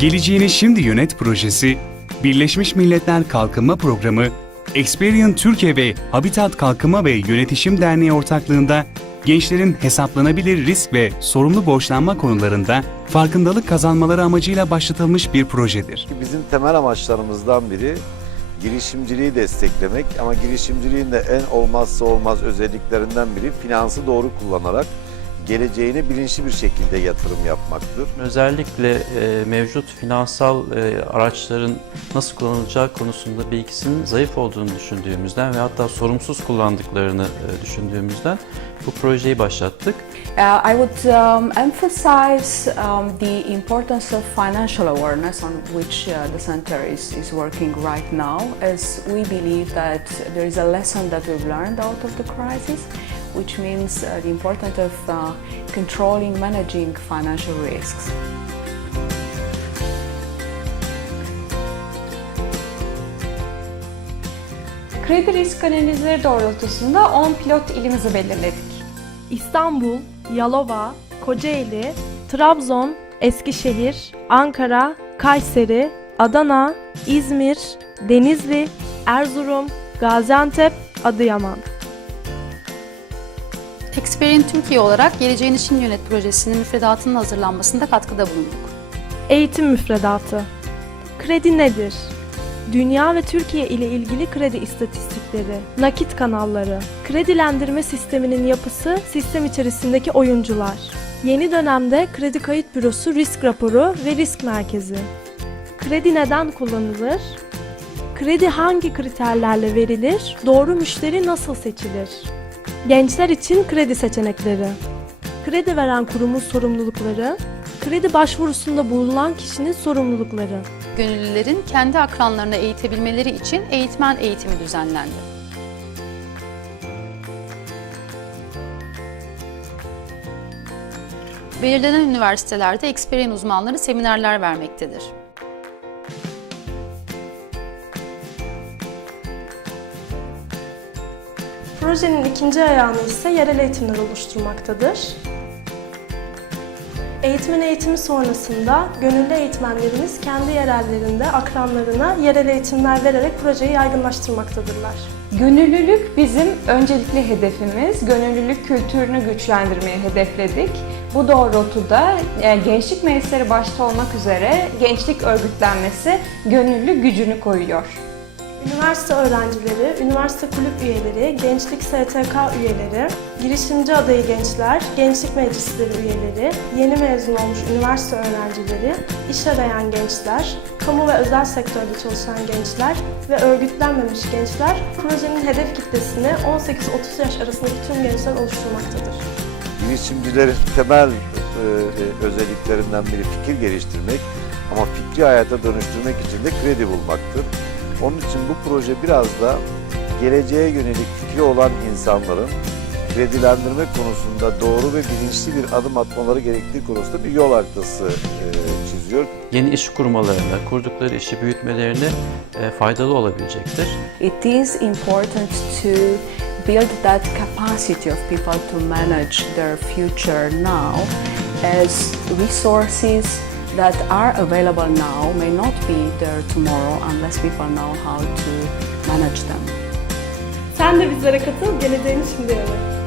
Geleceğini Şimdi Yönet projesi, Birleşmiş Milletler Kalkınma Programı, Experian Türkiye ve Habitat Kalkınma ve Yönetişim Derneği ortaklığında gençlerin hesaplanabilir risk ve sorumlu borçlanma konularında farkındalık kazanmaları amacıyla başlatılmış bir projedir. Bizim temel amaçlarımızdan biri girişimciliği desteklemek ama girişimciliğin de en olmazsa olmaz özelliklerinden biri finansı doğru kullanarak geleceğine bilinçli bir şekilde yatırım yapmaktır. Özellikle e, mevcut finansal e, araçların nasıl kullanılacağı konusunda bilgisinin zayıf olduğunu düşündüğümüzden ve hatta sorumsuz kullandıklarını e, düşündüğümüzden bu projeyi başlattık. Uh, I would um, emphasize um, the importance of financial awareness on which uh, the center is, is working right now, as we believe that there is a lesson that we've learned out of the crisis, which means uh, the importance of uh, controlling, managing financial risks. Kredi risk analizleri doğrultusunda 10 pilot ilimizi belirledik. İstanbul, Yalova, Kocaeli, Trabzon, Eskişehir, Ankara, Kayseri, Adana, İzmir, Denizli, Erzurum, Gaziantep, Adıyaman. Experian Türkiye olarak Geleceğin İşin Yönet projesinin müfredatının hazırlanmasında katkıda bulunduk. Eğitim müfredatı. Kredi nedir? Dünya ve Türkiye ile ilgili kredi istatistikleri, nakit kanalları, kredilendirme sisteminin yapısı, sistem içerisindeki oyuncular. Yeni dönemde Kredi Kayıt Bürosu risk raporu ve risk merkezi. Kredi neden kullanılır? Kredi hangi kriterlerle verilir? Doğru müşteri nasıl seçilir? Gençler için kredi seçenekleri. Kredi veren kurumun sorumlulukları, kredi başvurusunda bulunan kişinin sorumlulukları. Gönüllülerin kendi akranlarını eğitebilmeleri için eğitmen eğitimi düzenlendi. Belirlenen üniversitelerde Experian uzmanları seminerler vermektedir. Projenin ikinci ayağını ise yerel eğitimler oluşturmaktadır. Eğitmen eğitimi sonrasında gönüllü eğitmenlerimiz kendi yerellerinde akranlarına yerel eğitimler vererek projeyi yaygınlaştırmaktadırlar. Gönüllülük bizim öncelikli hedefimiz. Gönüllülük kültürünü güçlendirmeyi hedefledik. Bu doğrultuda gençlik meclisleri başta olmak üzere gençlik örgütlenmesi gönüllü gücünü koyuyor. Üniversite öğrencileri, üniversite kulüp üyeleri, gençlik STK üyeleri, girişimci adayı gençler, gençlik meclisleri üyeleri, yeni mezun olmuş üniversite öğrencileri, iş arayan gençler, kamu ve özel sektörde çalışan gençler ve örgütlenmemiş gençler projenin hedef kitlesini 18-30 yaş arasındaki tüm gençler oluşturmaktadır. Girişimcilerin temel e, e, özelliklerinden biri fikir geliştirmek ama fikri hayata dönüştürmek için de kredi bulmaktır. Onun için bu proje biraz da geleceğe yönelik fikri olan insanların kredilendirme konusunda doğru ve bilinçli bir adım atmaları gerektiği konusunda bir yol haritası e, çiziyor. Yeni iş kurmalarına, kurdukları işi büyütmelerine e, faydalı olabilecektir. It is important to build that capacity of people to manage their future now as resources that are available now may not be there tomorrow unless people know how to manage them. Sen de bizlere katıl, geleceğini şimdi yönet.